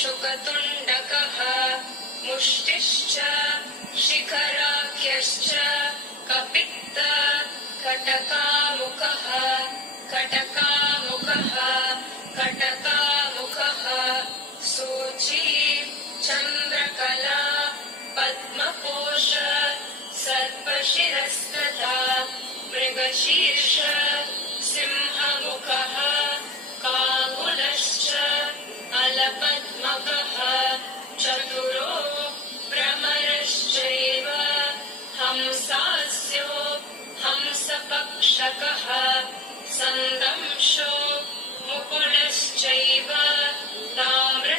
शुकतुण्डकः मुष्टिश्च शिखराख्यश्च कपित्त कटकामुखः कटकामुखः कटकामुखः सूची चन्द्रकला पद्मकोश सर्पशिरस्तथा मृगशीर्ष सिंहमुखः काकुलश्च अलपद्मकः चतुरो भ्रमरश्चैव हंसास्यो हंसपक्षकः सन्दंशो मुकुलश्चैव